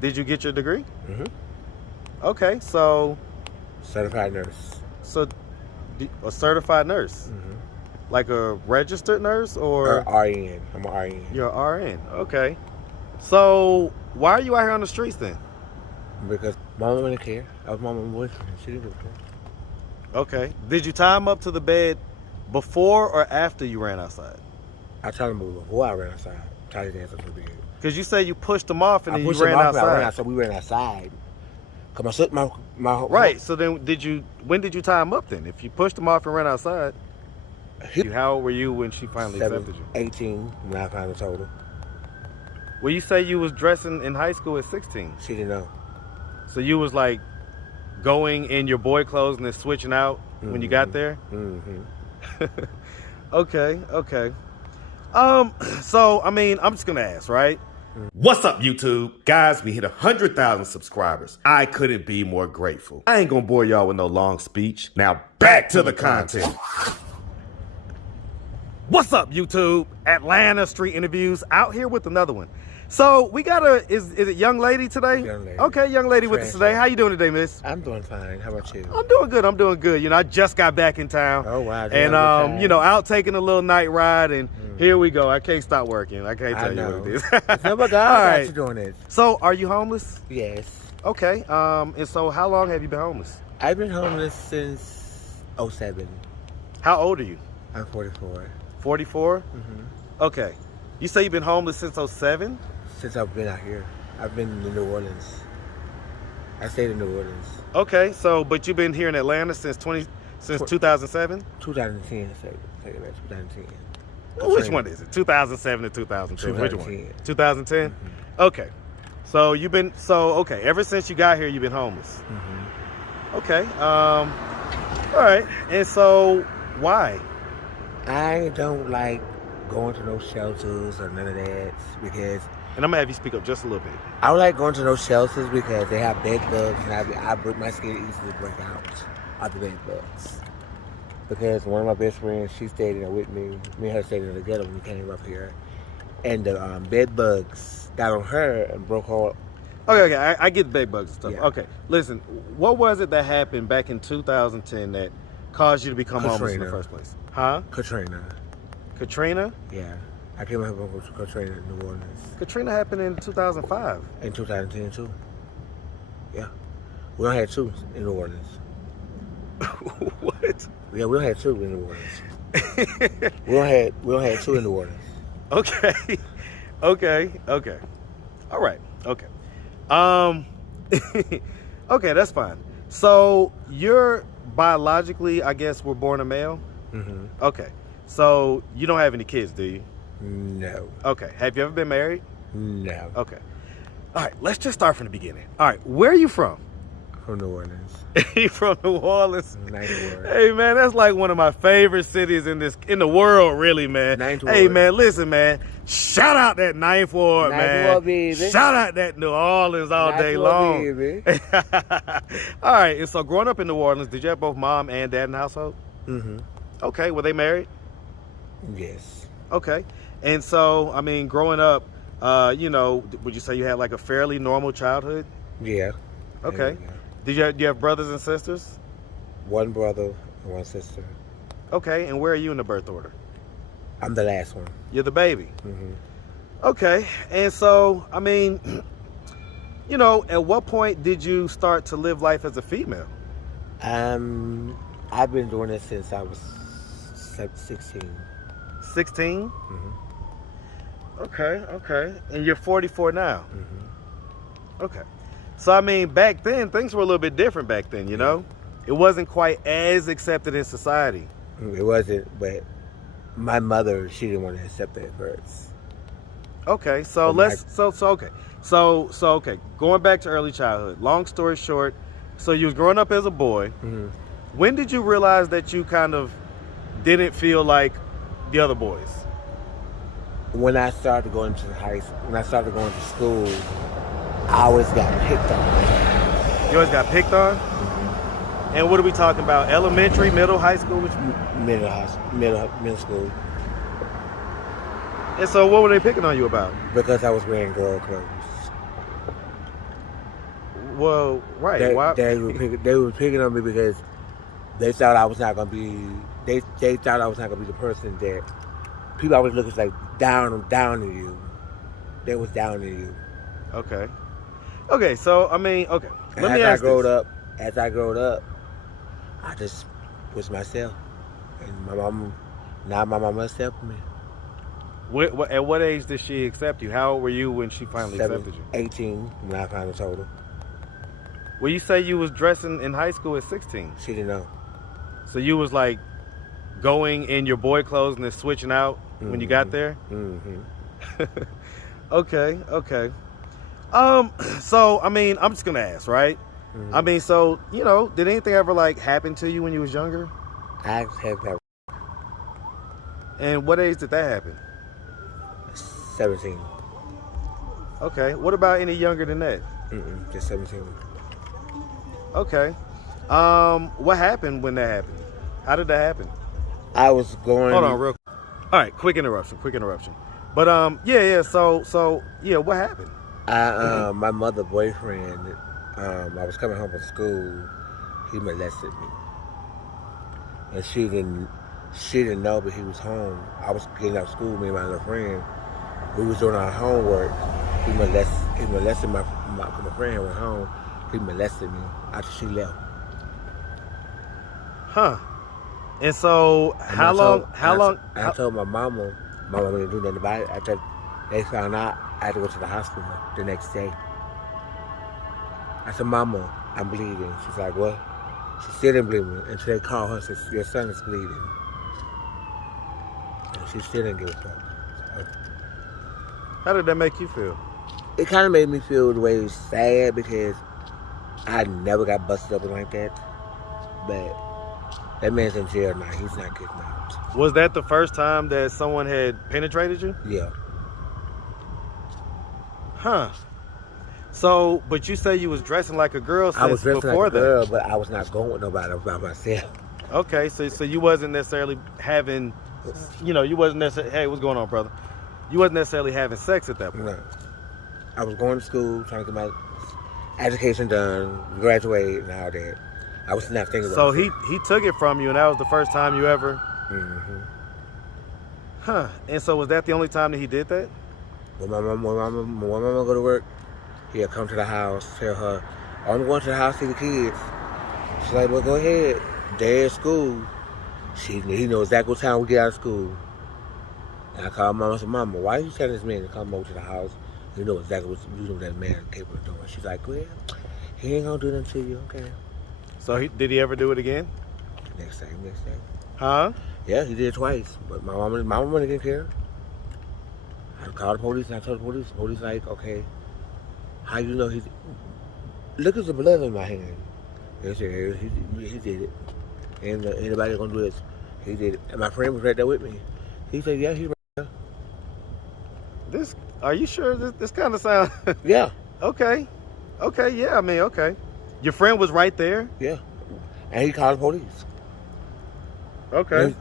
Did you get your degree? Mm-hmm. Okay, so... Certified nurse. So, a certified nurse? Mm-hmm. Like a registered nurse or... RN. I'm an RN. You're an RN, okay. So, why are you out here on the streets then? Because mama didn't care. I was mama's boyfriend. She didn't care. Okay. Did you tie him up to the bed before or after you ran outside? I tried to move before I ran outside. Tied his ass up to the bed. Because you say you pushed him off and then you ran I outside. ran outside. We ran outside. Cause my Right. So then, when did you tie him up then? If you pushed him off and ran outside, how old were you when she finally accepted you? 18 when I finally told her. Well, you say you was dressing in high school at 16. She didn't know. So you was like going in your boy clothes and then switching out when you got there? Mm-hmm. Okay. So, I mean, I'm just going to ask, right? What's up, YouTube? Guys, we hit 100,000 subscribers. I couldn't be more grateful. I ain't going to bore y'all with no long speech. Now, back to the content. What's up, YouTube? Atlanta Street Interviews out here with another one. So we got is it young lady today? Young lady. Okay, young lady with us today. How you doing today, miss? I'm doing fine. How about you? I'm doing good. You know, I just got back in town. Oh, wow. And, you know, out taking a little night ride, and here we go. I can't stop working. I can't tell you what it is. Oh, my God. All right. You doing this. So, are you homeless? Yes. Okay. And so how long have you been homeless? I've been homeless since 2007. How old are you? I'm 44. 44? Mm-hmm. Okay. You say you've been homeless since 2007? Since I've been out here. I've been in New Orleans. I stayed in New Orleans. Okay, so, but you've been here in Atlanta since 2007? 2010, say that, 2010. Well, which one is it? 2007 to 2010? Which one? 2010? Mm-hmm. Okay. So okay, ever since you got here, you've been homeless. Mm-hmm. Okay. All right. And so, why? I don't like going to no shelters or none of that because... And I'm going to have you speak up just a little bit. I don't like going to those shelters because they have bed bugs and my skin easily break out of the bed bugs. Because one of my best friends, she stayed in there with me. Me and her stayed in there together when we came up here. And the bed bugs got on her and broke her. Okay, I get bed bugs and stuff. Yeah. Okay, listen, what was it that happened back in 2010 that caused you to become homeless in the first place? Huh? Katrina? Yeah. I came up with Katrina in New Orleans. Katrina happened in 2005. In 2010 too. Yeah. We only had two in New Orleans. What? Yeah, we only had two in New Orleans. we only had two in New Orleans. Okay. All right. Okay. Okay, that's fine. So you're biologically, I guess, were born a male? Mm-hmm. Okay. So you don't have any kids, do you? No. Okay. Have you ever been married? No. Okay. All right. Let's just start from the beginning. All right. Where are you from? From New Orleans. You from New Orleans? Ninth Ward. Hey man, that's like one of my favorite cities in the world, really, man. Ninth Ward. Hey man, listen, man. Shout out that Ninth Ward, man. Ward, baby. Shout out that New Orleans all day long. Baby. All right. And so, growing up in New Orleans, did you have both mom and dad in the household? Mm-hmm. Okay. Were they married? Yes. Okay. And so, I mean, growing up, you know, would you say you had like a fairly normal childhood? Yeah. Okay. Yeah. Do you have brothers and sisters? One brother and one sister. Okay. And where are you in the birth order? I'm the last one. You're the baby. Mm-hmm. Okay. And so, I mean, you know, at what point did you start to live life as a female? I've been doing this since I was 16. 16? Mm-hmm. Okay. And you're 44 now? Mm-hmm. Okay. So, I mean, back then, things were a little bit different back then, you know? It wasn't quite as accepted in society. It wasn't, but my mother, she didn't want to accept it at first. Okay, so okay. Going back to early childhood, long story short, so you was growing up as a boy. Mm-hmm. When did you realize that you kind of didn't feel like the other boys? When I started going to when I started going to school, I always got picked on. You always got picked on? Mm-hmm. And what are we talking about? Elementary, middle, high school? Middle school. And so what were they picking on you about? Because I was wearing girl clothes. Well, right. They, Why? they were picking on me because they thought I was not gonna be. They thought I was not gonna be the person that people always look at like down on you. They was down on you. Okay. Okay. So I mean, okay. And Let me ask this. As I growed up, I just was myself, and my mama accepted me. At what age did she accept you? How old were you when she finally accepted you? 18 when I finally told her. Well, you say you was dressing in high school at 16. She didn't know. So you was like going in your boy clothes and then switching out when you got there? Mm-hmm. Okay. So I mean, I'm just gonna ask, right? Mm-hmm. I mean, so did anything ever like happen to you when you was younger? I have that. And what age did that happen? 17. Okay. What about any younger than that? Just 17. Okay. What happened when that happened? How did that happen? I was going. Hold on, real quick. All right, quick interruption. But yeah. So yeah, what happened? My mother's boyfriend. I was coming home from school. He molested me, and she didn't know, but he was home. I was getting out of school. Me and my little friend. We was doing our homework. He molested my friend went home. He molested me after she left. Huh. And so how long? I told my mama didn't do nothing about it. After they found out, I had to go to the hospital the next day. I said, "Mama, I'm bleeding." She's like, "What?" She still didn't believe me until they called her and said, "Your son is bleeding." And she still didn't give a fuck. How did that make you feel? It kind of made me feel the way it was sad because I never got busted up like that. But that man's in jail now. He's not getting out. Was that the first time that someone had penetrated you? Yeah. Huh. So, but you say you was dressing like a girl since I was dressing before like a girl, but I was not going with nobody. I was by myself. Okay, so you wasn't necessarily having, you wasn't necessarily, hey, what's going on, brother? You wasn't necessarily having sex at that point. No. I was going to school, trying to get my education done, graduate, and all that. I was not thinking about So it. he took it from you, and that was the first time you ever... Mm-hmm. Huh. And so was that the only time that he did that? When my mama go to work, he'll come to the house, tell her, I'm going to the house to see the kids. She's like, well, go ahead. They're at school. He knows exactly what time we get out of school. And I called Mama and said, Mama, why are you telling this man to come over to the house? You know exactly what that man is capable of doing. She's like, well, he ain't going to do nothing to you, okay? So did he ever do it again? Next day. Huh? Yeah, he did it twice. But my mama didn't care. I called the police and I told the police. The police like, okay, how you know he's... Look at the blood in my hand. They said, he did it. And anybody gonna do this? He did it. And my friend was right there with me. He said, yeah, he's right there. Are you sure? This kind of sounds... Yeah. Okay, yeah, I mean, okay. Your friend was right there? Yeah. And he called the police. Okay. And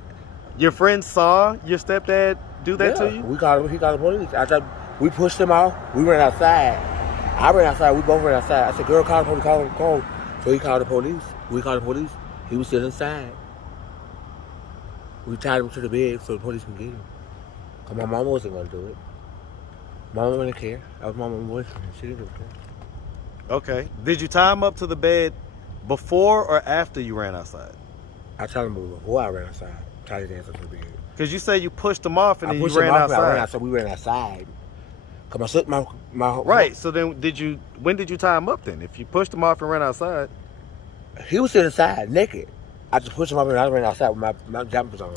your friend saw your stepdad do that to you? He called the police. We pushed him off. We ran outside. I ran outside. We both ran outside. I said, girl, call the police, call. So he called the police. We called the police. He was still inside. We tied him to the bed so the police can get him. Because my mama wasn't going to do it. Mama didn't care. I was my mama's boyfriend. She didn't care. Okay. Did you tie him up to the bed before or after you ran outside? I tied him before I ran outside. Tied his ass up to the bed. Because you say you pushed him off and then you ran outside. We ran outside. Cause my right. So then when did you tie him up then? If you pushed him off and ran outside. He was still inside, naked. I just pushed him up and I ran outside with my jumpers on.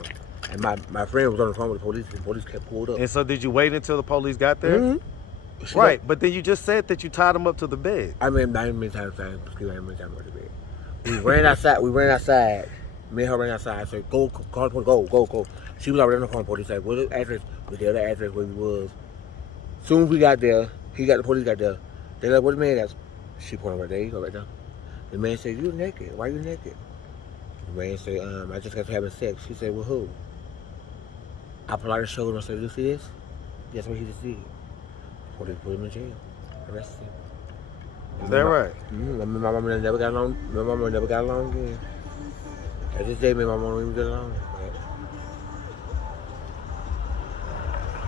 And my friend was on the phone with the police and the police kept pulled up. And so did you wait until the police got there? Mm-hmm. Right, but then you just said that you tied him up to the bed. I didn't mean to tie him up to the bed. We ran outside. Me and her ran outside. I said, go, call the police, go. She was already on the phone. The police said, what's the address? We the other address where we was. Soon as we got there, the police got there. They like, what the man is? She pointed right there. You go right there. The man said, you naked. Why you naked? The man said, I just got to having sex. She said, well, who? I politely showed him. I said, you see this? That's what he just did. Police put him in jail. Arrested him. that right? My mama never got along. My mama never got along again. At this day, my mama don't even get along. But...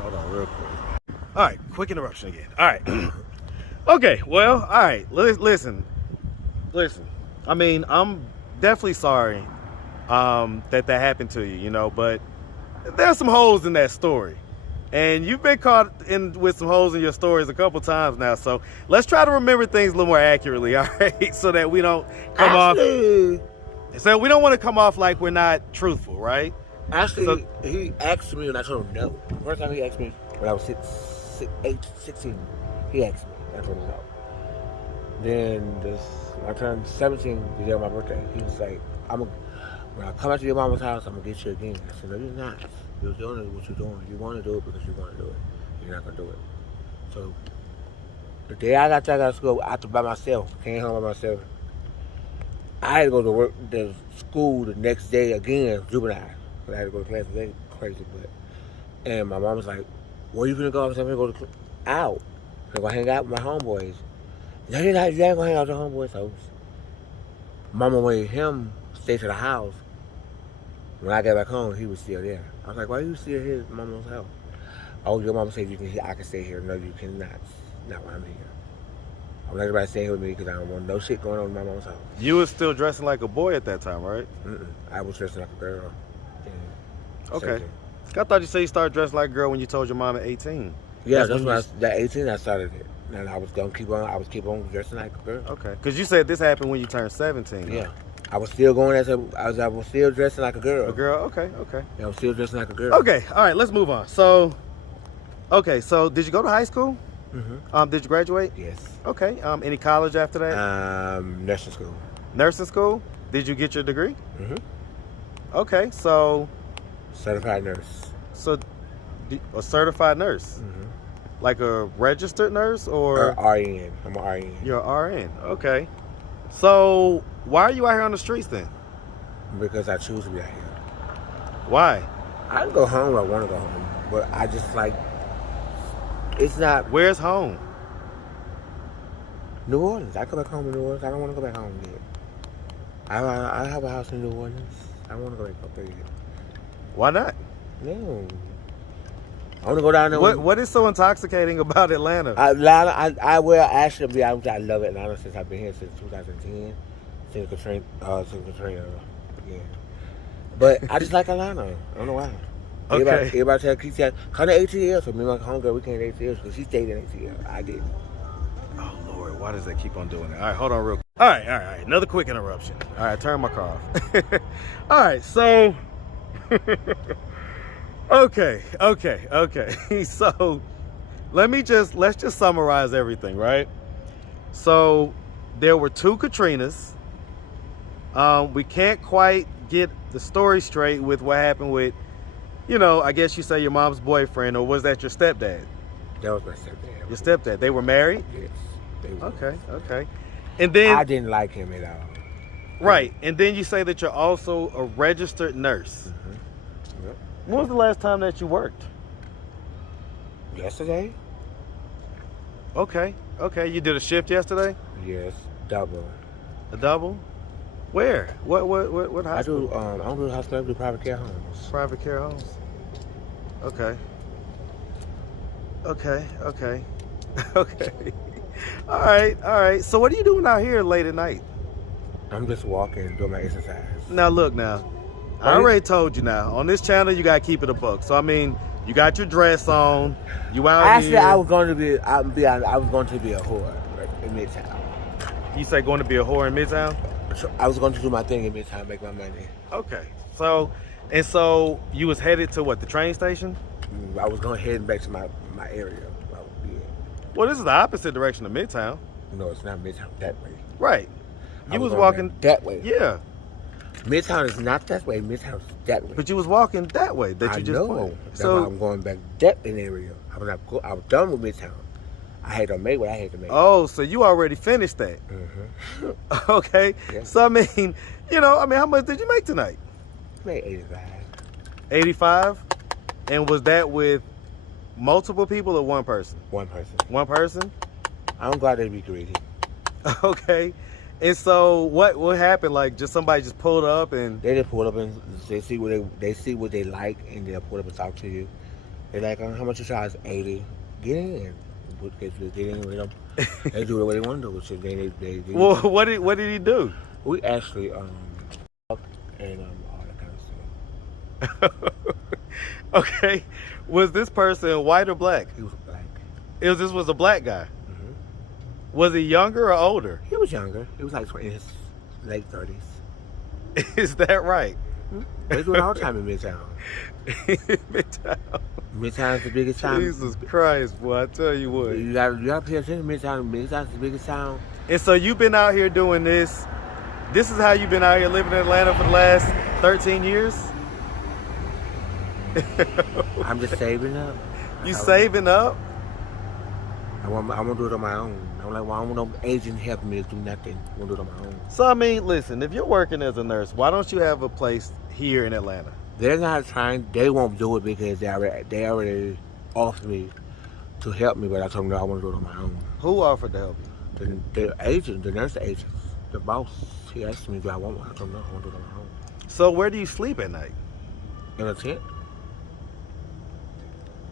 Hold on, real quick. All right, quick interruption again. All right. Okay, well, all right. Listen. I mean, I'm definitely sorry that happened to you, you know, but there's some holes in that story. And you've been caught in with some holes in your stories a couple times now, so let's try to remember things a little more accurately, all right? So that we don't come off. So we don't want to come off like we're not truthful, right? Actually, he asked me and I told him no. First time he asked me when I was 16, he asked me. I told him no. Then when I turned 17, the day of my birthday, he was like, when I come out to your mama's house, I'm going to get you again. I said, no, you're not. You're doing what you're doing. You want to do it because you want to do it. You're not going to do it. So the day I got to school, I had to by myself. Came home by myself. I had to go to work, the school the next day again, juvenile. I had to go to class today, crazy. And my mom was like, where you gonna go? I said, I'm gonna go out. I'm gonna hang out with my homeboys. No, you're not gonna hang out with the homeboys' house. Mama made him stay to the house. When I got back home, he was still there. I was like, why are you still here at mama's house? Oh, your mama said I can stay here. No, you cannot. Not while I'm here. I want everybody staying here with me because I don't want no shit going on in my mom's house. You was still dressing like a boy at that time, right? I was dressing like a girl. Okay. I thought you said you started dressing like a girl when you told your mom at 18. Yeah, that's when at 18 I started it. And I was gonna keep on dressing like a girl. Okay. Because you said this happened when you turned 17. Yeah. I was still going I was still dressing like a girl. A girl? Okay. Yeah, I was still dressing like a girl. Okay. All right, let's move on. So did you go to high school? Mm-hmm. Did you graduate? Yes. Okay. Any college after that? Nursing school. Nursing school? Did you get your degree? Mm-hmm. Okay, so... Certified nurse. So, a certified nurse? Mm-hmm. Like a registered nurse or? RN. I'm an RN. You're an RN. Okay. So, why are you out here on the streets then? Because I choose to be out here. Why? I can go home when I want to go home, but I just like... It's not... Where's home? New Orleans. I go back home in New Orleans. I don't want to go back home yet. I have a house in New Orleans. I don't want to go back up there yet. Why not? No. I want to go down there. What is so intoxicating about Atlanta? Atlanta, I will actually be honest. I love Atlanta since I've been here since 2010. Since Katrina, yeah. But I just like Atlanta. I don't know why. Okay. Everybody keeps saying, come to ATL. So me and my homegirl, we came to ATL because she stayed in ATL. I didn't. Oh, Lord. Why does that keep on doing that? All right, hold on real quick. All right. Another quick interruption. All right, turn my car off. All right, so... Okay. So let's just summarize everything, right? So there were 2 Katrinas. We can't quite get the story straight with what happened with, I guess you say your mom's boyfriend, or was that your stepdad? That was my stepdad. Your stepdad. They were married? Yes. They were. Okay. And then I didn't like him at all. Right. And then you say that you're also a registered nurse. Mm-hmm. Yep. When was the last time that you worked? Yesterday. Okay. You did a shift yesterday? Yes, double. A double? Where? What hospital? I don't do hospital. I do private care homes. Private care homes. Okay. All right. So what are you doing out here late at night? I'm just walking, doing my exercise. Now look now. I already told you now. On this channel you gotta keep it a buck. So I mean, you got your dress on, you out here. Actually I was going to be a whore in Midtown. You say going to be a whore in Midtown? I was going to do my thing in Midtown, make my money. Okay. So you was headed to what, the train station? I was going to head back to my area. Well, this is the opposite direction of Midtown. No, it's not Midtown, that way. Right. You was walking that way. Yeah. Midtown is not that way. Midtown is that way. But you was walking that way. I know. That's why I'm going back that area. I was done with Midtown. I had to make what I had to make. Oh, so you already finished that? Mm-hmm. Okay. Yeah. So I mean, how much did you make tonight? Made 85. 85? And was that with multiple people or one person? One person. One person? I'm glad they be greedy. Okay. And so what happened? Like just somebody just pulled up and They just pull up and they see what they like, and they'll pull up and talk to you. They're like, how much you charge? 80. Get in. Get in with them. They do what they want to do. So they well, what did he do? We actually talked and all that kind of stuff. Okay. Was this person white or black? He was black. This was a black guy. Mm-hmm. Was he younger or older? He was younger. He was like in his late 30s. Is that right? They do it all the time in Midtown. Midtown. Midtown's the biggest town. Jesus Christ, boy! I tell you what. You gotta pay attention to Midtown. Midtown's the biggest town. And so you've been out here doing this. This is how you've been out here living in Atlanta for the last 13 years? I'm just saving up. You saving up? I want to do it on my own. I'm like, well, I don't want no agent helping me to do nothing. I want to do it on my own. So, I mean, listen, if you're working as a nurse, why don't you have a place here in Atlanta? They're not trying. They won't do it because they already offered me to help me, but I told them no, I want to do it on my own. Who offered to help you? The agent, the nurse agent, the boss, he asked me, do I want one? I told him no, I want to do it on my own. So where do you sleep at night? In a tent.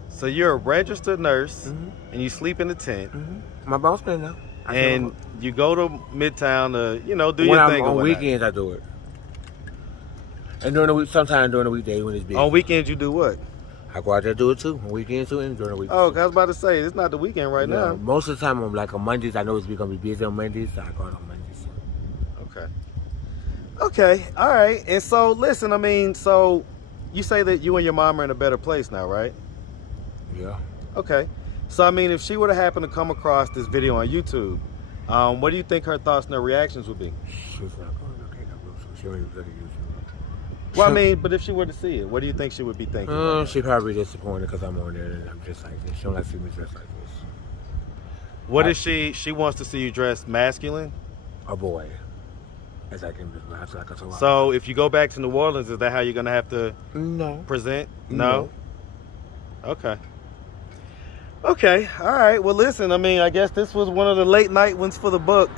So you're a registered nurse, Mm-hmm. and you sleep in a tent, Mm-hmm. My boss been there. and you go to Midtown to, do when your I'm thing. on weekends, I do it. And during the week, sometimes during the weekday when it's busy. On weekends, you do what? I go out there and do it too. On weekends too, and during the week. Oh, 'cause I was about to say, it's not the weekend right now. Most of the time, I'm like on Mondays. I know it's gonna be busy on Mondays, so I go out on Mondays. Okay, all right. And so, listen, I mean, so you say that you and your mom are in a better place now, right? Yeah. Okay. So, I mean, if she were to happen to come across this video on YouTube, what do you think her thoughts and her reactions would be? She was like, oh, okay, she don't even look at YouTube. Well, I mean, but if she were to see it, what do you think she would be thinking? She probably disappointed because I'm on there and I'm just like this. She don't like to see me dressed like this. What is she wants to see you dressed masculine? A boy. As I can be. Like I told her. So, if you go back to New Orleans, is that how you're going to have to No. present? No? Okay. Okay, all right. Well, listen, I mean, I guess this was one of the late night ones for the book.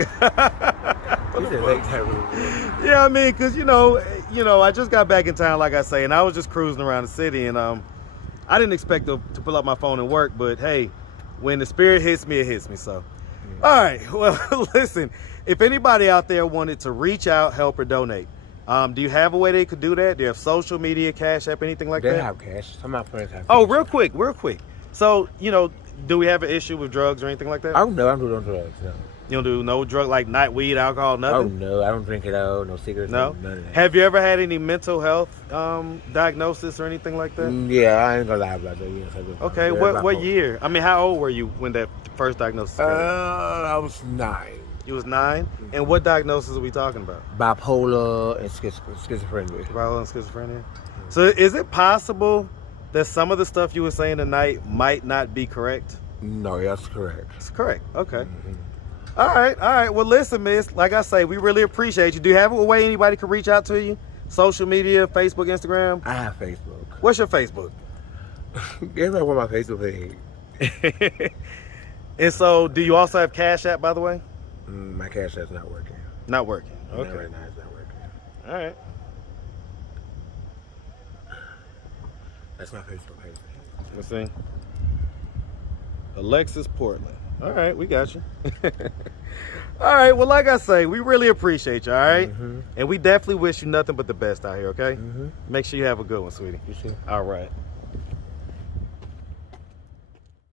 Yeah, I mean, because, I just got back in town, like I say, and I was just cruising around the city, and I didn't expect to pull up my phone and work, but hey, when the spirit hits me, it hits me, so. All right, well, listen, if anybody out there wanted to reach out, help, or donate, do you have a way they could do that? Do you have social media, Cash App, anything like that? They have cash. Some of my friends have cash. Oh, real quick. So, do we have an issue with drugs or anything like that? Oh, no, I don't do no drugs, no. You don't do no drug like night weed, alcohol, Oh, nothing? no, I don't drink it all, no cigarettes, No? none of that. Have you ever had any mental health diagnosis or anything like that? Yeah, I ain't gonna lie about that. Yes, I've been Okay, what year? I mean, how old were you when that first diagnosis came? I was 9. You was 9? And what diagnosis are we talking about? Bipolar and schizophrenia. Bipolar and schizophrenia? So is it possible that some of the stuff you were saying tonight might not be correct? No, that's correct. It's correct. Okay. All right. Well, listen, miss, like I say, we really appreciate you. Do you have a way anybody can reach out to you? Social media, Facebook, Instagram? I have Facebook. What's your Facebook? Everybody want my Facebook page. And so, do you also have Cash App, by the way? My Cash App's not working. Not working. Okay. Okay. Right now it's not working. All right. That's my Facebook page. Let's see. Alexis Portland. All right, we got you. All right, well, like I say, we really appreciate you, all right? And we definitely wish you nothing but the best out here, okay? Make sure you have a good one, sweetie. You too. All right.